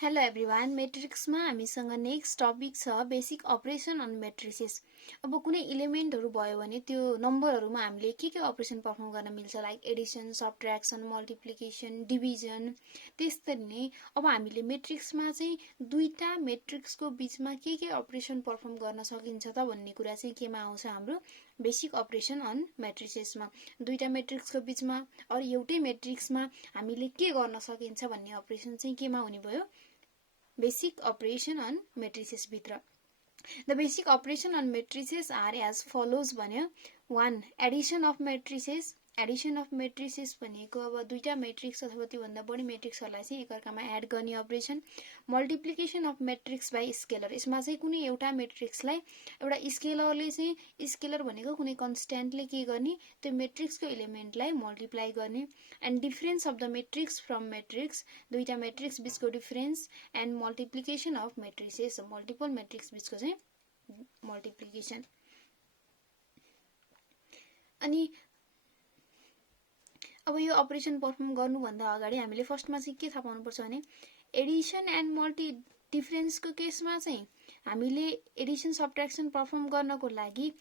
Hello everyone, मेट्रिक्समा हामीसँग next topic छ basic operation on matrices. अब कुनै इलिमेन्टहरू भयो भने त्यो नम्बरहरूमा हामीले के अपरेसन पर्फर्म गर्न मिल्छ, like Edison, subtraction, multiplication, division. त्यसरी नै अब हामीले मेट्रिक्समा चाहिँ दुईटा मेट्रिक्सको बिचमा के अपरेसन पर्फर्म गर्न सकिन्छ त भन्ने कुरा चाहिँ केमा आउँछ, हाम्रो बेसिक अपरेसन अन मेट्रिसेसमा। दुईटा मेट्रिक्सको बिचमा अरू एउटै मेट्रिक्समा हामीले के गर्न सकिन्छ भन्ने अपरेसन चाहिँ केमा हुने भयो, basic operation on matrices भित्र। The basic operation on matrices are as follows भन्यो। 1. Addition of matrices। Edison of matrices भनेको अब दुईटा मेट्रिक्स अथवा त्योभन्दा बढी मेट्रिक्सहरूलाई चाहिँ एकअर्कामा एड गर्ने operation. Multiplication of matrix by scalar, यसमा चाहिँ कुनै एउटा मेट्रिक्सलाई एउटा स्केलरले चाहिँ, स्केलर भनेको कुनै कन्स्ट्यान्टले के गर्ने, त्यो मेट्रिक्सको एलिमेन्टलाई मल्टिप्लाई गर्ने। And difference of the matrix from matrix, दुईटा मेट्रिक्स बिचको difference. And multiplication of matrices, multiple matrix बिचको चाहिँ मल्टिप्लिकेसन। अनि अब यो अपरेसन पर्फर्म गर्नुभन्दा अगाडि हामीले फर्स्टमा चाहिँ के थाहा पाउनुपर्छ भने, एडिसन एन्ड मल्टी डिफरेन्सको केसमा चाहिँ हामीले एडिसन सब्ट्र्याक्सन पर्फर्म गर्नको लागि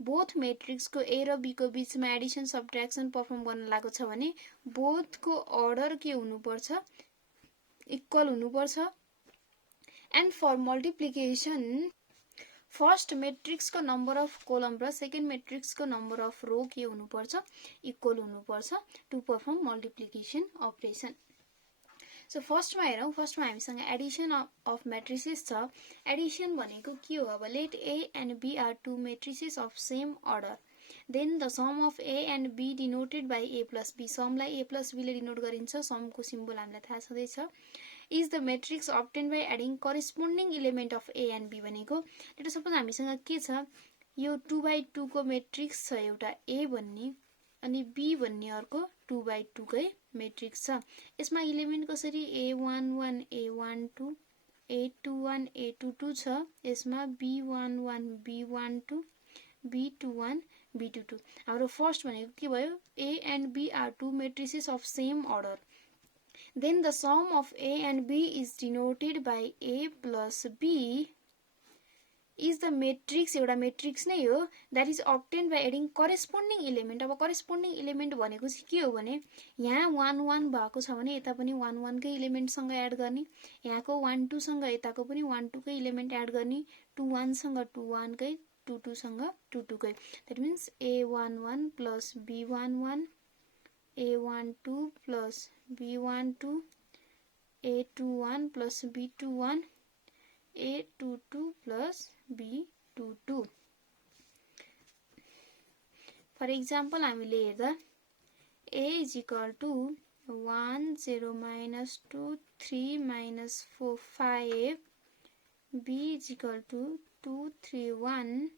बोथ मेट्रिक्सको ए र बीको बिचमा एडिसन सब्ट्र्याक्सन पर्फर्म गर्न लागेको छ भने बोथको अर्डर के हुनुपर्छ, इक्वल हुनुपर्छ। एन्ड फर मल्टिप्लिकेसन, फर्स्ट मेट्रिक्सको नम्बर अफ कोलम र सेकेन्ड मेट्रिक्सको नम्बर अफ रो के हुनुपर्छ, इक्वल हुनुपर्छ to perform multiplication operation. So फर्स्टमा हेरौँ, फर्स्टमा हामीसँग एडिसन अफ मेट्रिसेस छ। एडिसन भनेको के हो, अब let A and B are two matrices of same order, then the sum of A and B denoted by A plus B, समलाई ए प्लस बीले डिनोट गरिन्छ, समको सिम्बल हामीलाई थाहा छँदैछ। Is the matrix obtain by adding corresponding element of A and B भनेको, let suppose हामीसँग के छ, यो 2x2 को मेट्रिक्स छ एउटा ए भन्ने, अनि बी भन्ने अर्को 2x2 कै मेट्रिक्स छ। यसमा इलिमेन्ट कसरी a11 a12 a21 a22 छ, यसमा b11 b12 b21 b22। हाम्रो फर्स्ट भनेको के भयो, a and b are two matrices of same order, then the sum of a and b is denoted by a plus b is the matrix, एउटा matrix नै हो, that is obtained by adding corresponding element। अब corresponding element भनेको चाहिँ के हो भने, यहाँ 1 1 भएको छ भने यता पनि 1 1 कै इलिमेन्टसँग एड गर्ने, यहाँको 1 2 सँग यताको पनि 1 2 कै इलिमेन्ट एड गर्ने, 2 1 सँग 2 1 कै, 2 2 सँग 2 2 कै। That means a11 plus b11 a12 plus b12 a21 plus b21 a22 plus b22। For example हामीले हेर्दा a is equal to 1 0 minus 2 3 minus 4 5, b is equal to 2 3 1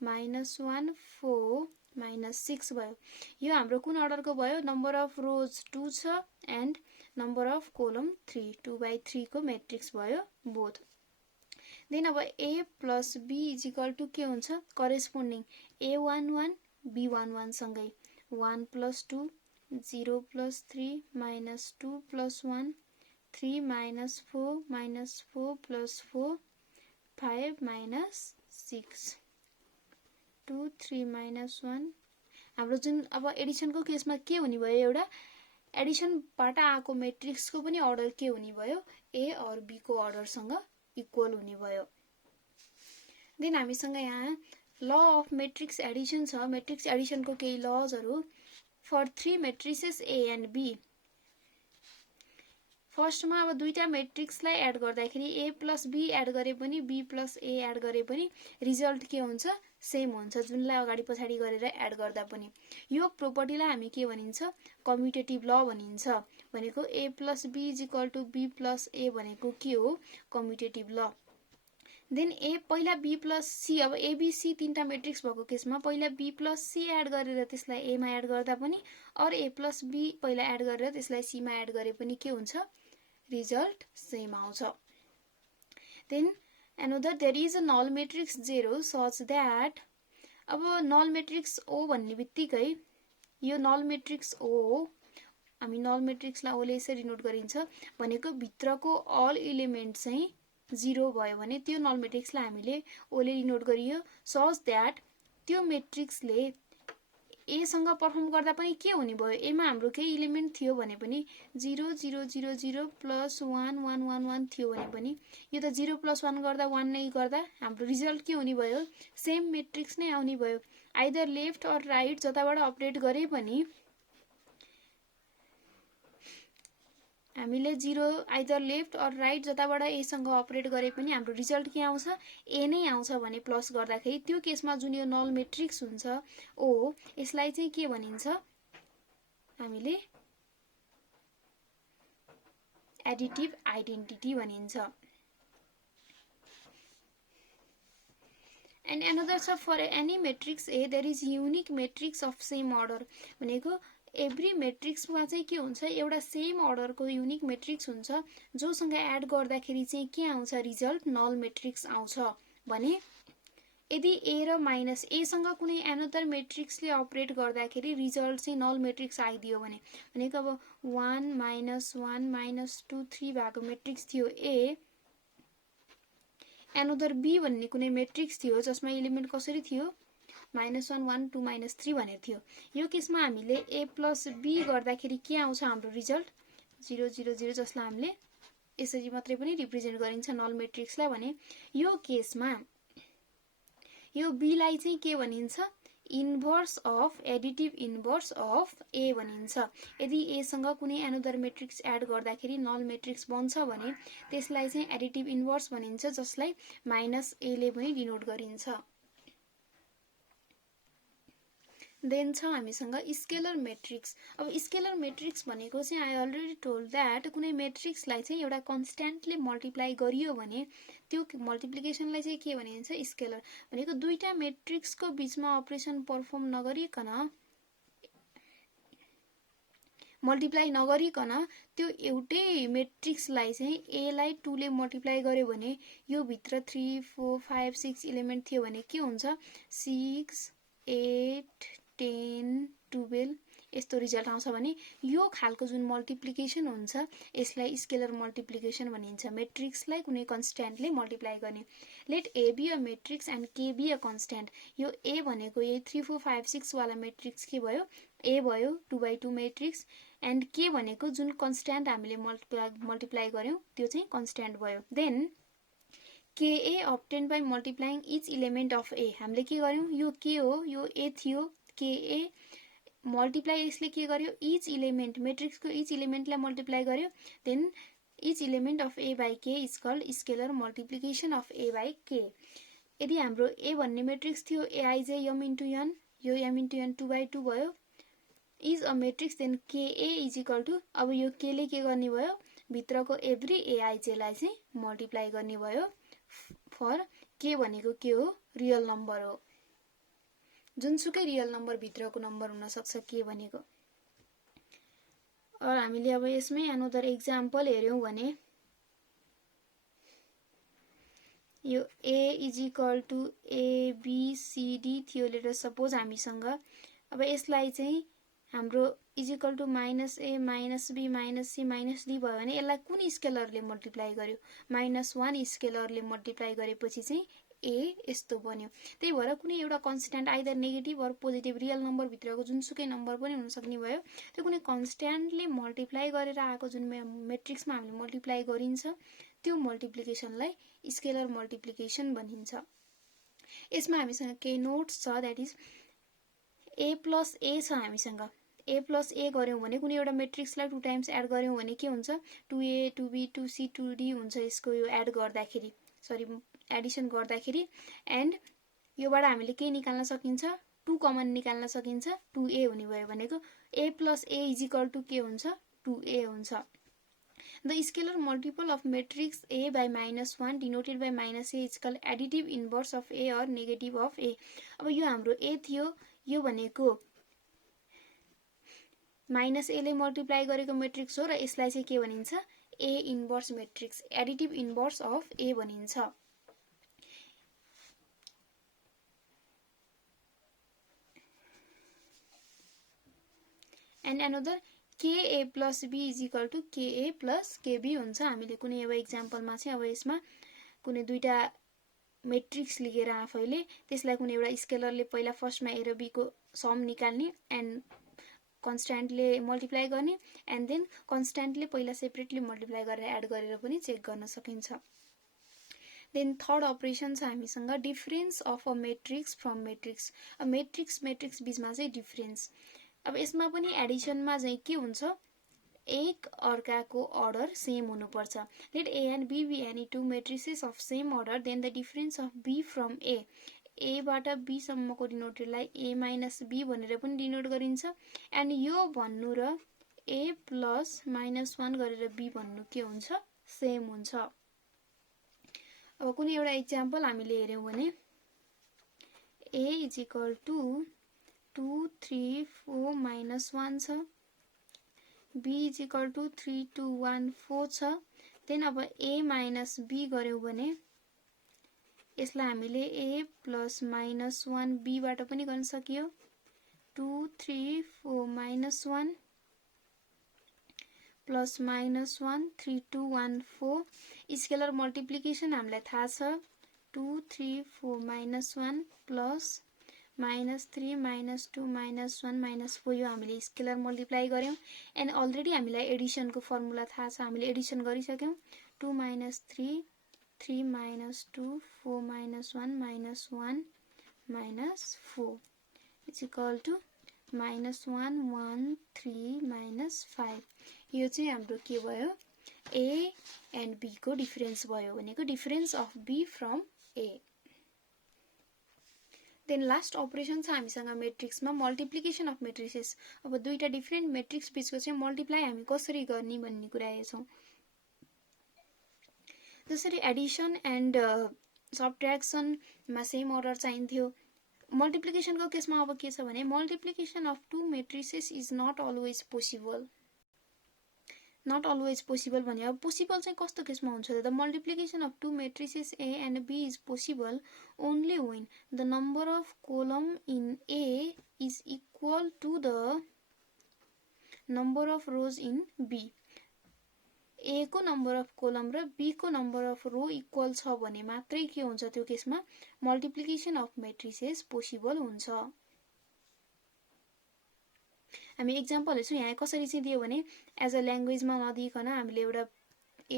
minus 1 4 minus 6 भयो। यो हाम्रो कुन अर्डरको भयो, नम्बर अफ रोज 2 छ and number of kolam 3, 2x3 को मेट्रिक्स भयो बोथ। देन अब a plus b is equal to के हुन्छ, करेस्पोन्डिङ a11 b11 सँगै 1 plus 2 0 plus 3 minus 2 plus 1 3 minus 4 plus 4 5 minus 6 2 3 minus 1। हाम्रो जुन अब एडिसनको केसमा के हुने भयो, एउटा एडिसनबाट आएको मेट्रिक्सको पनि अर्डर के हुने भयो, ए और बी को अर्डरसँग इक्वल हुने भयो। देन हामीसँग यहाँ ल अफ मेट्रिक्स एडिसन छ। मेट्रिक्स एडिसनको केही लजहरू, for 3 matrices A and B, फर्स्टमा अब दुईटा मेट्रिक्सलाई एड गर्दाखेरि ए प्लस बी एड गरे पनि बी प्लस ए एड गरे पनि रिजल्ट के हुन्छ, सेम हुन्छ, जुनलाई अगाडि पछाडि गरेर एड गर्दा पनि। यो प्रोपर्टीलाई हामी के भनिन्छ, कम्युटेटिभ ल भनिन्छ। भनेको A plus B is equal to B plus A भनेको के हो, कम्युटेटिभ ल। देन ए पहिला बी प्लस सी, अब एबीसी तीनटा मेट्रिक्स भएको केसमा पहिला बी प्लस सी एड गरेर त्यसलाई एमा एड गर्दा पनि, और ए प्लस बी पहिला एड गरेर त्यसलाई सीमा एड गरे पनि के हुन्छ, रिजल्ट सेम आउँछ। Then another, there is a null matrix 0 such that, अब null matrix O भन्ने बित्तिकै यो null matrix O हो, हामी नल मेट्रिक्सलाई ओले यसरी नोट गरिन्छ भनेको भित्रको अल इलिमेन्ट चाहिँ 0 भयो भने त्यो नल मेट्रिक्सलाई हामीले ओले डिनोट गरियो सच दैट त्यो मेट्रिक्सले ए सँग परफर्म गर्दा पनि के हुने भयो ए मा हाम्रो केही इलिमेन्ट थियो भने पनि 0 0 0 0 प्लस 1 1 1 1 थियो भने पनि यो त 0 प्लस 1 गर्दा 1 नै गर्दा हाम्रो रिजल्ट के हुने भयो सेम मेट्रिक्स नै आउने भयो आइदर लेफ्ट अर राइट जताबाट अपरेट गरे पनि हामीले 0 आइदर लेफ्ट अर राइट जताबाट ए सँग अपरेट गरे पनि हाम्रो रिजल्ट के आउँछ ए नै आउँछ भने प्लस गर्दाखेरि त्यो केसमा जुन यो नल मेट्रिक्स हुन्छ ओ यसलाई चाहिँ के भनिन्छ हामीले एडिटिभ आइडेन्टिटी भनिन्छ एन्ड अनदर छ for any matrix A there is unique matrix of same order भनेको एभ्री मेट्रिक्समा चाहिँ के हुन्छ एउटा सेम अर्डरको युनिक मेट्रिक्स हुन्छ जोसँग एड गर्दाखेरि चाहिँ के आउँछ रिजल्ट नल मेट्रिक्स आउँछ भने यदि ए र माइनस ए सँग कुनै एनदर मेट्रिक्सले अपरेट गर्दाखेरि रिजल्ट चाहिँ नल मेट्रिक्स आइदियो भने भनेको अब 1 -1 -2 3 भएको मेट्रिक्स थियो ए एनदर बी भन्ने कुनै मेट्रिक्स थियो जसमा एलिमेन्ट कसरी थियो -1 1 2 -3 भनेर थियो यो केसमा हामीले a प्लस b गर्दाखेरि के आउँछ हाम्रो रिजल्ट 0 0 0 जसलाई हामीले यसरी मात्रै पनि रिप्रेजेन्ट गरिन्छ नल मेट्रिक्सलाई भने यो केसमा यो b लाई चाहिँ के भनिन्छ inverse of additive inverse of a भनिन्छ यदि a सँग कुनै एनदर मेट्रिक्स एड गर्दाखेरि नल मेट्रिक्स बन्छ भने त्यसलाई चाहिँ एडिटिभ इन्भर्स भनिन्छ जसलाई -a ले पनि डिनोट गरिन्छ देन छ हामीसँग स्केलर मेट्रिक्स अब स्केलर मेट्रिक्स भनेको चाहिँ आई अलरेडी टोल्ड दैट कुनै मेट्रिक्सलाई चाहिँ एउटा कन्स्ट्यान्टले मल्टिप्लाई गरियो भने त्यो मल्टिप्लिकेसनलाई चाहिँ के भनिन्छ स्केलर भनेको दुईटा मेट्रिक्सको बीचमा अपरेसन परफर्म नगरिकन मल्टिप्लाई नगरिकन त्यो एउटै मेट्रिक्सलाई चाहिँ ए लाई 2 ले मल्टिप्लाई गर्यो भने यो भित्र 3 4 5 6 इलिमेन्ट थियो भने के हुन्छ 6 8 10 12 यस्तो रिजल्ट आउँछ भने यो खालको जुन मल्टिप्लिकेसन हुन्छ यसलाई स्केलर मल्टिप्लिकेसन भनिन्छ मेट्रिक्सलाई कुनै कन्स्ट्यान्टले मल्टिप्लाई गर्ने let A be a matrix and K be a constant यो ए भनेको यही 3 4 5 6 वाला मेट्रिक्स के भयो ए भयो 2/2 मेट्रिक्स एन्ड के भनेको जुन कन्स्ट्यान्ट हामीले मल्टिप्लाई गर्यौं त्यो चाहिँ कन्स्ट्यान्ट भयो then KA obtained by multiplying each element of A हामीले के गर्यौं यो के हो यो A थियो KA मल्टिप्लाई यसले के गर्यो each element मेट्रिक्स को each element लाई मल्टिप्लाई गर्यो then each element of A by K is called scalar multiplication of A by K यदि हाम्रो A भन्ने मेट्रिक्स थियो Aij m into n यो m into n 2/2 भयो is a matrix then KA is equal to अब यो K ले के गर्ने भयो भित्रको एभ्री Aij लाई चाहिँ मल्टिप्लाई गर्ने भयो फर K भनेको के हो रियल नम्बर हो जुनसुकै रियल नम्बर भित्रको नम्बर हुन सक्छ K भनेको और हामीले अब यसमै अनदर एक्जाम्पल हेर्यौं भने यो A is equal to A B C D थियो लेट अस सपोज हामीसँग अब यसलाई चाहिँ हाम्रो is equal to -a -b -c -d भयो भने यसलाई कुन स्केलरले मल्टिप्लाई गर्यो -1 स्केलरले मल्टिप्लाई गरेपछि चाहिँ a यस्तो बन्यो त्यही भएर कुनै एउटा constant either negative or positive real number भित्रको जुनसुकै नम्बर पनि हुन सक्ने भयो त्यो कुनै कन्स्ट्यान्टले मल्टिप्लाई गरेर आएको जुन मेट्रिक्समा हामीले मल्टिप्लाई गरिन्छ त्यो मल्टिप्लिकेसनलाई स्केलर मल्टिप्लिकेसन भनिन्छ यसमा हामीसँग केही नोट्स छ that is a plus a छ हामीसँग a प्लस a गर्यौं भने कुनै एउटा मेट्रिक्सलाई 2 टाइम्स एड गर्यौं भने के हुन्छ 2a 2b 2c 2d हुन्छ यसको यो एड गर्दाखेरि सरी एडिसन गर्दाखेरि एन्ड योबाट हामीले के निकाल्न सकिन्छ 2 कमन निकाल्न सकिन्छ 2a हुने भयो भनेको a plus a is equal to के हुन्छ 2a हुन्छ The scalar multiple of matrix A by -1 denoted by -a is called additive inverse of A or negative of A. अब यो हाम्रो A थियो यो भनेको -a ले मल्टिप्लाई गरेको मेट्रिक्स हो र यसलाई चाहिँ के भनिन्छ A inverse matrix additive inverse of A भनिन्छ and another KA plus B is equal to KA plus KB हुन्छ। हामीले कुनै अब एक्जाम्पलमा चाहिँ अब यसमा कुनै दुईटा मेट्रिक्स लिएर आफैले त्यसलाई कुनै एउटा स्केलरले पहिला फर्स्टमा A र B को सम निकाल्ने एन्ड कन्स्ट्यान्टले मल्टिप्लाई गर्ने एन्ड देन कन्स्ट्यान्टले पहिला सेपरेटली मल्टिप्लाई गरेर एड गरेर पनि चेक गर्न सकिन्छ। देन थर्ड अपरेसन छ हामीसँग difference of a matrix from matrix. Matrix बीचमा चाहिँ डिफरेन्स। अब यसमा पनि एडिसनमा चाहिँ के हुन्छ, एक अर्काको अर्डर सेम हुनुपर्छ। Let A and B be any two matrices of same order, then the difference of B from A, A बाट B सम्मको डिनोटेडलाई A माइनस B भनेर पनि डिनोट गरिन्छ। एन्ड यो भन्नु र A प्लस माइनस 1 गरेर B भन्नु के हुन्छ, सेम हुन्छ। अब कुनै एउटा एक्जाम्पल हामीले हेर्यौं भने A is equal to 2 3 4 minus 1 छ, B इज इक्वल टु 3 2 1 4 छ। देन अब A माइनस B गर्यौं भने यसलाई हामीले A प्लस माइनस 1 B बाट पनि गर्न सकियो। 2 3 4 minus 1 plus minus 1 3 2 1 4। Scalar multiplication हामीलाई थाहा छ, 2 3 4 minus 1 plus minus 3 minus 2 minus 1 minus 4 यो हामीले स्केलर मल्टिप्लाई गर्यौं। एन्ड अलरेडी हामीलाई एडिसनको फर्मुला थाहा छ, हामीले एडिसन गरिसक्यौं। 2 minus 3 3 minus 2 4 minus 1 minus 1 minus 4 is equal to minus 1 1 3 minus 5। यो चाहिँ हाम्रो के भयो, A एन्ड B को डिफरेन्स भयो, भनेको difference of B from A। Then last operation छ हामीसँग मेट्रिक्समा मल्टिप्लिकेसन अफ मेट्रिसेस। अब दुईटा डिफरेन्ट मेट्रिक्स बीचको चाहिँ मल्टिप्लाई हामी कसरी गर्ने भन्ने कुरा हेर्छौं। जसरी एडिसन एन्ड सबट्र्याक्सनमा सेम अर्डर चाहिन्थ्यो, मल्टिप्लिकेसनको केसमा अब के छ भने multiplication of two matrices is not always possible. Not always possible भने अब पोसिबल चाहिँ कस्तो केसमा हुन्छ त, the multiplication of two matrices A and B is possible only when the number of column in A is equal to the number of rows in B। A को number of column र B को number of rho equal छ भने मात्रै के हुन्छ, त्यो केसमा मल्टिप्लिकेसन अफ मेट्रिसेस पोसिबल हुन्छ। हामी एक्जाम्पल हेर्छौं यहाँ कसरी चाहिँ दियो भने एज अ ल्याङ्ग्वेजमा नदिइकन हामीले एउटा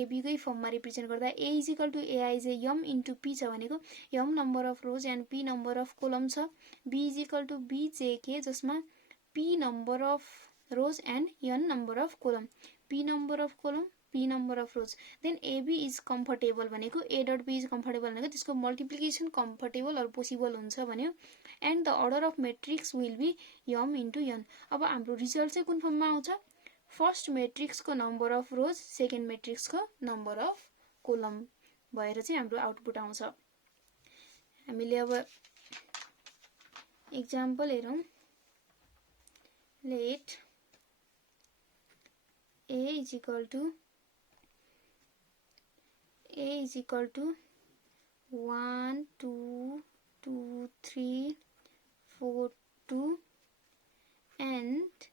AB कै फर्ममा रिप्रेजेन्ट गर्दा A is equal to AI J M into P छ भनेको M number of rows and P number of column छ। B is equal to BJK जसमा P number of rows and N number of column, P number of column P number of rows. Then AB is comfortable भनेको A dot B is comfortable भनेको त्यसको multiplication comfortable or possible हुन्छ भन्यो। And the order of matrix will be M into N। अब हाम्रो result चाहिँ कुन फर्ममा आउँछ, फर्स्ट मेट्रिक्सको नम्बर अफ रोज सेकेन्ड मेट्रिक्सको नम्बर अफ कोलम भएर चाहिँ हाम्रो आउटपुट आउँछ। हामीले अब एक्जाम्पल हेरौं। Let A is equal to 1 2 2 3 4 2 and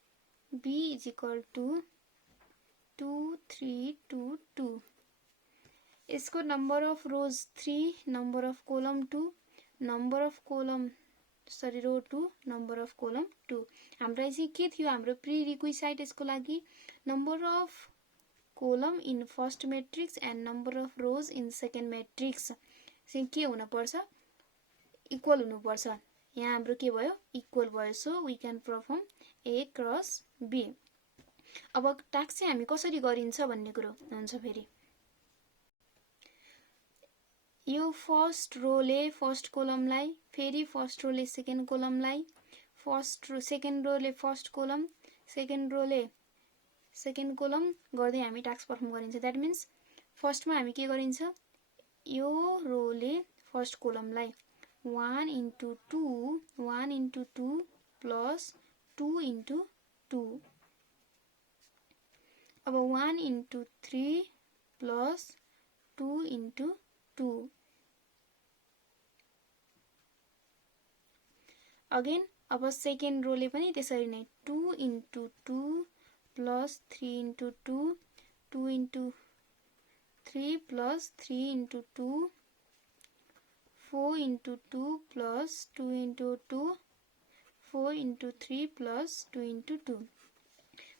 B is equal to 2 3 2 2। इसको number of rows 3, number of column 2, number of column sorry row 2, number of column 2। हामीलाई चाहिँ के थियो, हाम्रो प्री रिक्विसाइट यसको लागि number of column in first matrix and number of rose in second matrix चाहिँ के हुन पर्छ, इक्वल हुनु पर्छ। यहाँ हाम्रो के भयो, इक्वल भयो। So we can perform A cross B। अब टास्क चाहिँ हामी कसरी गरिन्छ भन्ने कुरो हुन्छ। फेरि यो फर्स्ट रोले फर्स्ट कोलमलाई, फेरि फर्स्ट रोले सेकेन्ड कोलमलाई, सेकेन्ड रोले फर्स्ट कोलम, सेकेन्ड रोले सेकेन्ड कोलम गर्दै हामी टास्क परफर्म गरिन्छ। दैट मिन्स फर्स्टमा हामी के गरिन्छ, यो रोले फर्स्ट कोलमलाई 1 into 2 प्लस 2 into 2। अब 1 into 3 प्लस 2 into 2। अगेन अब सेकेन्ड रोले पनि त्यसरी नै 2 into 2 plus 3 into 2, 2 into 3 plus 3 into 2, 4 into 2 plus 2 into 2, 4 into 3 plus 2 into 2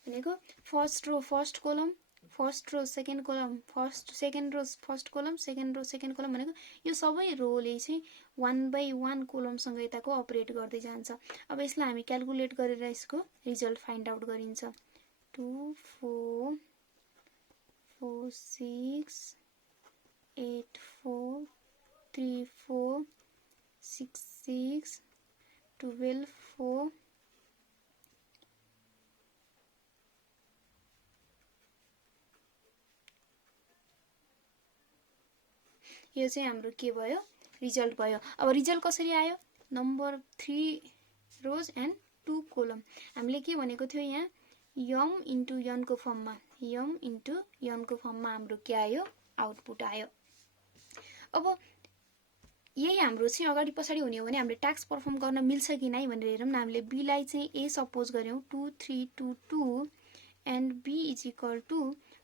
भनेको first row first column first row second column first second row first column second row second column भनेको यो सबै रोले चाहिँ 1/1 कोलमसँग यताको अपरेट गर्दै जान्छ। अब यसलाई हामी क्याल्कुलेट गरेर यसको रिजल्ट फाइन्ड आउट गरिन्छ। 2 4 4 6 8 4 3 4 6 6 12 4 यो चाहिँ हाम्रो के भयो रिजल्ट भयो। अब रिजल्ट कसरी आयो नम्बर 3 रोज एन्ड 2 कोलम हामीले के भनेको थियो यहाँ यम इन्टु यन को फर्ममा यम इन्टु यन को फर्ममा हाम्रो के आयो आउटपुट आयो। अब यही हाम्रो चाहिँ अगाडि पछाडि हुने हो भने हामीले टास्क परफर्म गर्न मिल्छ कि नै भनेर हेरौँ न। हामीले बी लाई चाहिँ ए सपोज गर्यौं 2 3 2 2 and B is equal to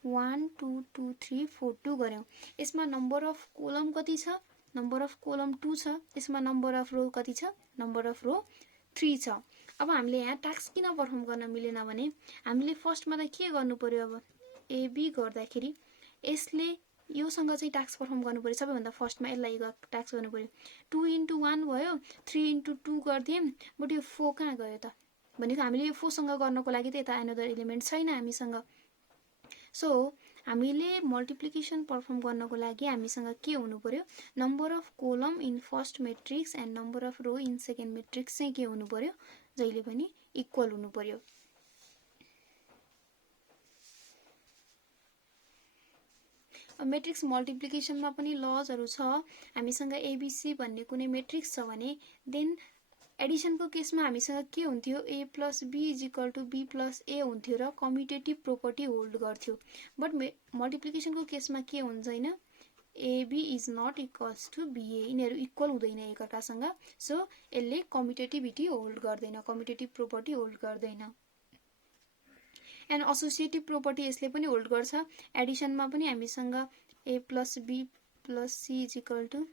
1 2 2 3 4 2 गर्यौं। यसमा नम्बर अफ कोलम कति छ नम्बर अफ कोलम 2 छ। यसमा नम्बर अफ रो कति छ नम्बर अफ रो 3 छ। अब हामीले यहाँ टास्क किन परफर्म गर्न मिलेन भने हामीले फर्स्टमा त के गर्नु पर्यो अब एबी गर्दाखेरि यसले योसँग चाहिँ टास्क परफर्म गर्नु पर्यो। सबैभन्दा फर्स्टमा यसलाई टास्क गर्नु पर्यो 2 into 1 भयो 3 into 2 गर्दियौं बट यो 4 कहाँ गयो त भनेको हामीले यो 4 सँग गर्नको लागि त यता एनदर एलिमेन्ट छैन हामीसँग। सो हामीले मल्टिप्लिकेसन परफर्म गर्नको लागि हामीसँग के हुनु पर्यो number of column in first matrix and number of row in second matrix चाहिँ के हुनु पर्यो जहिले पनि इक्वल हुनु पर्यो। मैट्रिक्स मल्टिप्लिकेसनमा पनि लजहरु छ। हामीसँग एबीसी भन्ने कुनै मैट्रिक्स छ भने देन एडिसनको केसमा हामीसँग के हुन्थ्यो a plus b is equal to b plus a हुन्थ्यो र कम्युटेटिभ प्रोपर्टी होल्ड गर्थ्यो। बट मल्टिप्लिकेसनको केसमा के हुँदैन ab is not equals to ba यिनीहरु इक्वल हुँदैन एकअर्कासँग। सो यसले कम्युटेटिभिटी होल्ड गर्दैन कम्युटेटिभ प्रोपर्टी होल्ड गर्दैन। एन्ड एसोसिएटिभ प्रोपर्टी यसले पनि होल्ड गर्छ। एडिसनमा पनि हामीसँग a plus b plus c is equal to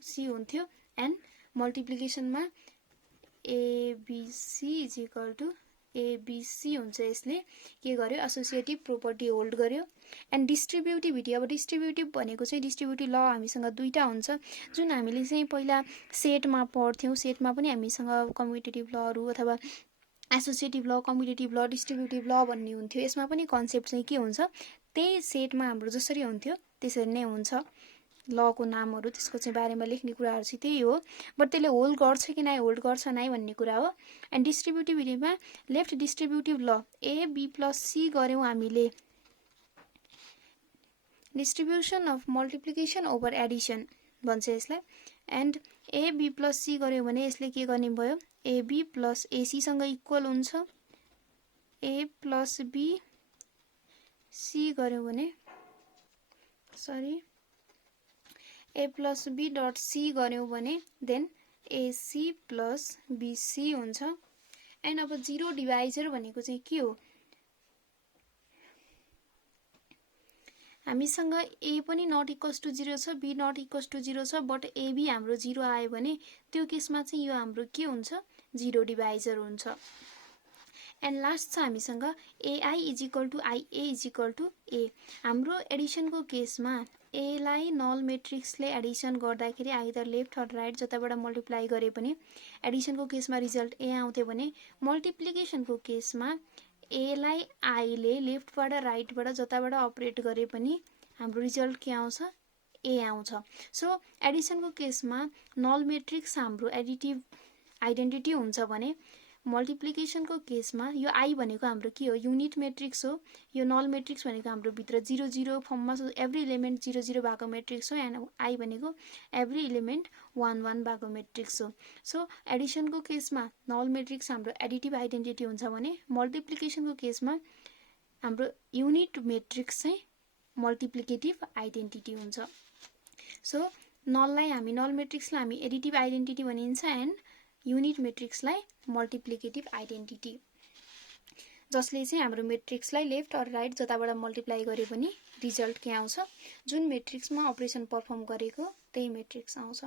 c हुन्थ्यो एन्ड मल्टिप्लिकेसनमा ABC is equal to ABC हुन्छ। यसले के गर्यो एसोसिएटिभ प्रोपर्टी होल्ड गर्यो। एन्ड डिस्ट्रिब्युटिभिटी अब डिस्ट्रिब्युटिभ भनेको चाहिँ डिस्ट्रिब्युटिभ ल हामीसँग दुईटा हुन्छ जुन हामीले चाहिँ पहिला सेटमा पढ्थ्यौं। सेटमा पनि हामीसँग कम्युटेटिभ लहरु अथवा एसोसिएटिभ ल कम्युटेटिभ ल डिस्ट्रिब्युटिभ ल भन्ने हुन्थ्यो। यसमा पनि कन्सेप्ट चाहिँ के हुन्छ त्यही सेटमा हाम्रो जसरी हुन्थ्यो त्यसरी नै हुन्छ। ल को नामहरु त्यसको चाहिँ बारेमा लेख्ने कुराहरु चाहिँ त्यही हो बट त्यसले होल्ड गर्छ कि नै होल्ड गर्छ नै भन्ने कुरा हो। एन्ड डिस्ट्रिब्युटिभिटीमा लेफ्ट डिस्ट्रिब्युटिभ ल a b plus c गर्यौं हामीले distribution of multiplication over Edison भन्छ यसलाई। And a b plus c गर्यौं भने यसले के गर्ने भयो ab plus ac सँग इक्वल हुन्छ। a plus b c गर्यौं भने sorry a plus b dot c गर्यौं भने देन ac plus bc हुन्छ। एन्ड अब जीरो डिवाइजर भनेको चाहिँ के हो हामीसँग a पनि नट इक्वल्स टु 0 छ b नट इक्वल्स टु 0 छ बट ab हाम्रो 0 आयो भने त्यो केसमा चाहिँ यो हाम्रो के हुन्छ जीरो डिवाइजर हुन्छ। एन्ड लास्ट छ हामीसँग ai is equal to ia is equal to a। हाम्रो एडिसनको केसमा a लाई नल मैट्रिक्सले एडिसन गर्दाखेरि आइदर लेफ्ट अर राइट जताबाट मल्टिप्लाई गरे पनि एडिसनको केसमा रिजल्ट a आउँथ्यो भने मल्टिप्लिकेसनको केसमा a लाई i ले लेफ्टबाट राइटबाट जताबाट अपरेट गरे पनि हाम्रो रिजल्ट के आउँछ a आउँछ। सो एडिसनको केसमा नल मैट्रिक्स हाम्रो एडिटिभ आइडेन्टिटी हुन्छ भने मल्टिप्लिकेसनको केसमा यो i भनेको हाम्रो के हो युनिट मैट्रिक्स हो। यो नल मैट्रिक्स भनेको हाम्रो भित्र 0 0 फर्ममा एभ्री एलिमेन्ट 0 0 भएको मैट्रिक्स हो एन्ड i भनेको एभ्री एलिमेन्ट 1 1 भएको मैट्रिक्स हो। सो एडिसनको केसमा नल मैट्रिक्स हाम्रो एडिटिभ आइडेन्टिटी हुन्छ भने मल्टिप्लिकेसनको केसमा हाम्रो युनिट मैट्रिक्स चाहिँ मल्टिप्लिकेटिभ आइडेन्टिटी हुन्छ। सो नललाई हामी नल मैट्रिक्सलाई हामी एडिटिभ आइडेन्टिटी भनिन्छ एन्ड युनिट मैट्रिक्सलाई मल्टिप्लिकेटिभ आइडेन्टिटी। जसले चाहिँ हाम्रो मेट्रिक्सलाई लेफ्ट अर राइट जताबाट मल्टिप्लाई गरे पनि रिजल्ट के आउँछ, जुन मेट्रिक्समा अपरेसन पर्फर्म गरेको त्यही मेट्रिक्स आउँछ।